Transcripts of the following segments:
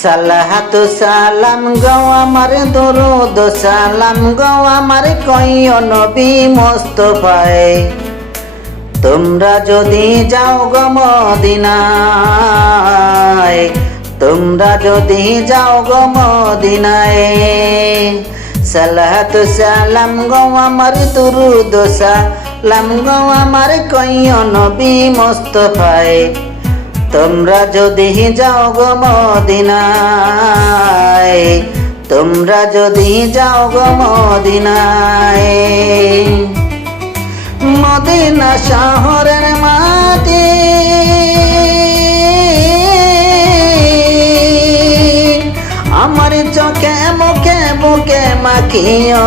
সালাহাতু সালাম গো আমার দরুদ, সালাম গো আমার কইও নবী মোস্তফায়। তোমরা যদি যাও গো মদিনায়, তোমরা যদি যাও গো মদিনায়। সালাহাতু সালাম গো আমার দরুদ, সালাম গো আমার কইও নবী মোস্তফায়। তোমরা যদি যাও গো মদিনায়, তোমরা যদি যাও গো মদিনায়, মদিনা শহরের মাটি, আমার চোখে মুখে বুকে মাখিও।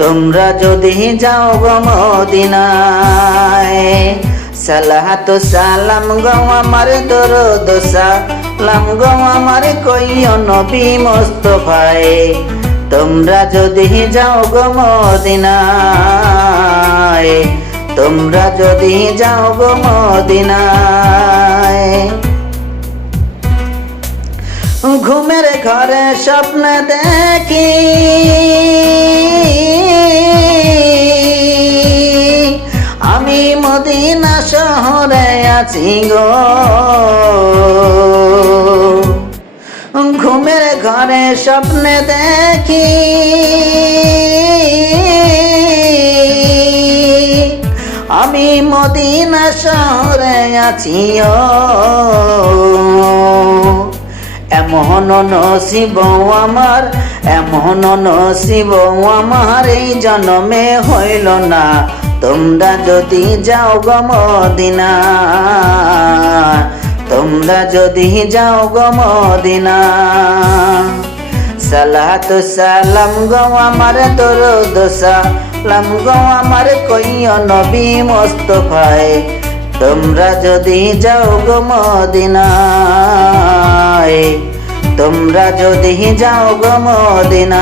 তোমরা যদি যাও গো মদিনায় সালাহাতু সালাম গো আমার দরদ সালাম গো আমার কইও নবী মোস্তফায়। তোমরা যদি যাও গো মদিনায়, তোমরা যদি যাও গো মদিনায়। ঘুমের ঘরে স্বপ্ন দেখি আমি মদিনা শহরে আছি গো। ঘুমের ঘরে স্বপ্ন দেখি। আমি মদিনা শহরে আছি এমন নসিব আমার, এমন নসিব আমার, এই জন্মে হইল না। তোমরা যদি যাও গো মদিনা, তোমরা যদি যাও গো মদিনা, সালাতু সালাম গো আমার তোর দোসা লাম গো আমার কইও নবী মোস্তফায়, তোমরা যদি যাও গো মদিনায়, তোমরা যদি যাও গো মদিনায়।